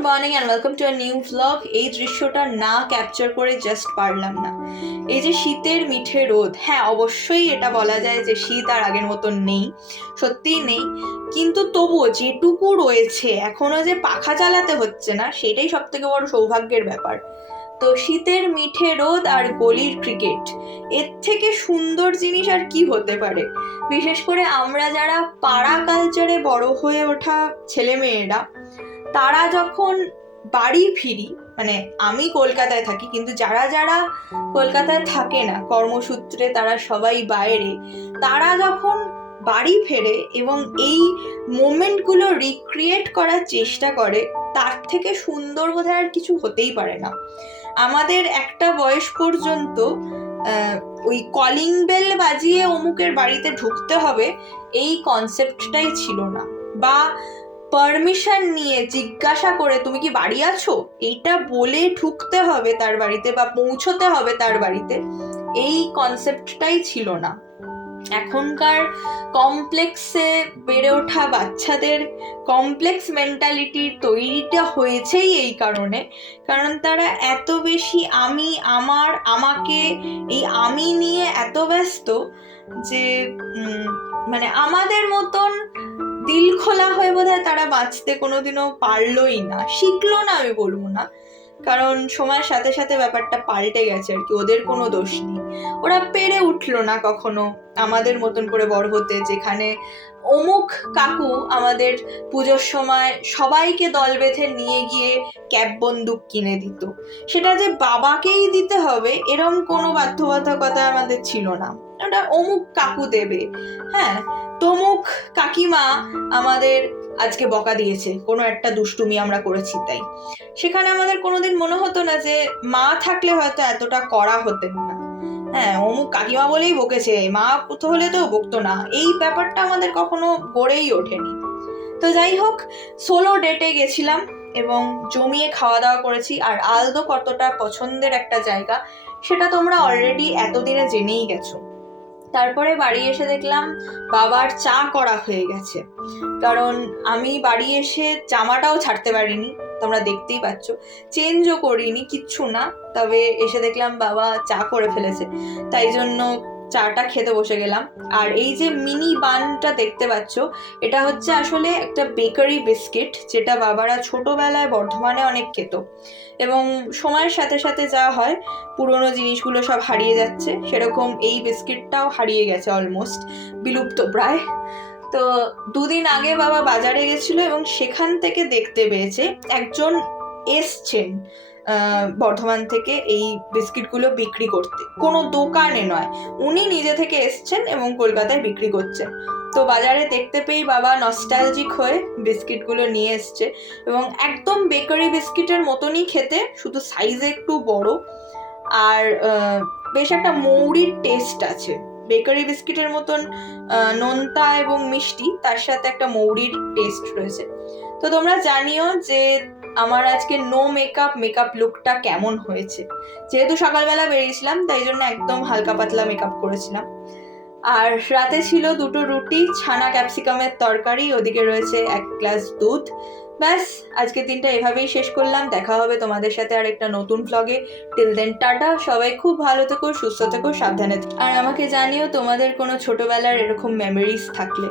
Good morning and welcome to a new vlog. এই দৃশ্যটা না ক্যাপচার করে জাস্ট পারলাম না। এই যে শীতের মিঠে রোদ, হ্যাঁ অবশ্যই এটা বলা যায় যে শীত আর আগের মতন নেই, সত্যিই নেই, কিন্তু তবুও যেটুকু রয়েছে এখনো যে পাখা চালাতে হচ্ছে না সেটাই সব থেকে বড় সৌভাগ্যের ব্যাপার। তো শীতের মিঠে রোদ আর গলির ক্রিকেট, এর থেকে সুন্দর জিনিস আর কি হতে পারে। বিশেষ করে আমরা যারা পাড়া কালচারে বড় হয়ে ওঠা ছেলেমেয়েরা, তারা যখন বাড়ি ফিরি, মানে আমি কলকাতায় থাকি কিন্তু যারা যারা কলকাতায় থাকে না কর্মসূত্রে, তারা সবাই বাইরে, তারা যখন বাড়ি ফেরে এবং এই মোমেন্টগুলো রিক্রিয়েট করার চেষ্টা করে, তার থেকে সুন্দর বোধহয় আর কিছু হতেই পারে না। আমাদের একটা বয়স পর্যন্ত ওই কলিং বেল বাজিয়ে অমুকের বাড়িতে ঢুকতে হবে এই কনসেপ্টটাই ছিল না, বা পারমিশন নিয়ে জিজ্ঞাসা করে তুমি কি বাড়ি আছো এইটা বলে ঢুকতে হবে তার বাড়িতে বা পৌঁছতে হবে তার বাড়িতে, এই কনসেপ্টটাই ছিল না। এখনকার কমপ্লেক্সে বেড়ে ওঠা বাচ্চাদের কমপ্লেক্স মেন্টালিটি তৈরিটা হয়েছেই এই কারণে, কারণ তারা এত বেশি আমি, আমার, আমাকে, এই আমি নিয়ে এত ব্যস্ত যে মানে আমাদের মতন দিল খোলা হয়ে বোধহয় তারা বাঁচতে কোনোদিনও পারলোই না, শিখলো না আমি বলবো না, কারণ সময়ের সাথে সাথে ব্যাপারটা পাল্টে গেছে আর কি, ওদের কোনো দোষ নেই। ওরা পেরে উঠলো না কখনো আমাদের মতন করে বড় হতে, যেখানে অমুক কাকু আমাদের পুজোর সময় সবাইকে দল বেঁধে নিয়ে গিয়ে ক্যাপ বন্দুক কিনে দিত, সেটা যে বাবাকেই দিতে হবে এরম কোনো বাধ্যবাধকতা আমাদের ছিল না, ওটা অমুক কাকু দেবে। হ্যাঁ, তমুক কাকিমা আমাদের আজকে বকা দিয়েছে, কোনো একটা দুষ্টুমি আমরা করেছি তাই। সেখানে আমাদের কোনোদিন মনে হতো না যে মা থাকলে হয়তো এতটা করা হতেন না। হ্যাঁ, অমুক কাকিমা বলেই বকেছে, মা তো হলে তো বকতো না, এই ব্যাপারটা আমাদের কখনো গড়েই ওঠেনি। তো যাই হোক, সোলো ডেটে গেছিলাম এবং জমিয়ে খাওয়া দাওয়া করেছি। আর আলদো কতটা পছন্দের একটা জায়গা সেটা তোমরা অলরেডি এতদিনে জেনেই গেছো। তারপরে বাড়ি এসে দেখলাম বাবার চা করা হয়ে গেছে, কারণ আমি বাড়ি এসে জামাটাও ছাড়তে পারিনি, তোমরা দেখতেই পাচ্ছ, চেঞ্জও করিনি, কিচ্ছু না। তবে এসে দেখলাম বাবা চা করে ফেলেছে, তাই জন্য চাটা খেতে বসে গেলাম। আর এই যে মিনি বানটা দেখতে পাচ্ছ, এটা হচ্ছে আসলে একটা বেকারি বিস্কিট, যেটা বাবারা ছোটবেলায় বর্ধমানে অনেক খেত, এবং সময়ের সাথে সাথে যা হয় পুরোনো জিনিসগুলো সব হারিয়ে যাচ্ছে, সেরকম এই বিস্কিটটাও হারিয়ে গেছে, অলমোস্ট বিলুপ্ত প্রায়। তো দুদিন আগে বাবা বাজারে গেছিল এবং সেখান থেকে দেখতে পেয়েছে একজন এসছেন বর্ধমান থেকে এই বিস্কিটগুলো বিক্রি করতে, কোনো দোকানে নয়, উনি নিজে থেকে এসছেন এবং কলকাতায় বিক্রি করছেন। তো বাজারে দেখতে পেয়ে বাবা নস্টালজিক হয়ে বিস্কিটগুলো নিয়ে এসছে, এবং একদম বেকারি বিস্কিটের মতনই খেতে, শুধু সাইজে একটু বড়, আর বেশ একটা মৌরির টেস্ট আছে, বেকারি বিস্কিটের মতন নোনতা এবং মিষ্টি, তার সাথে একটা মৌরির টেস্ট রয়েছে। তো তোমরা জানিও যে আমার আজকে নো মেকআপ লুকটা কেমন হয়েছে। যেহেতু সকালবেলা বেরিয়েছিলাম তাই জন্য একদম হালকা পাতলা মেকআপ করেছিলাম। আর রাতে ছিল 2টো রুটি, ছানা ক্যাপসিকামের তরকারি, ওদিকে রয়েছে 1 গ্লাস দুধ। ব্যাস, আজকের দিনটা এভাবেই শেষ করলাম। দেখা হবে তোমাদের সাথে আর একটা নতুন ভ্লগে। টিল দেন টাটা, সবাই খুব ভালো থেকো, সুস্থ থেকো, সাবধানে থেকো। আর আমাকে জানিও তোমাদের কোনো ছোটবেলার এরকম মেমোরিজ থাকলে।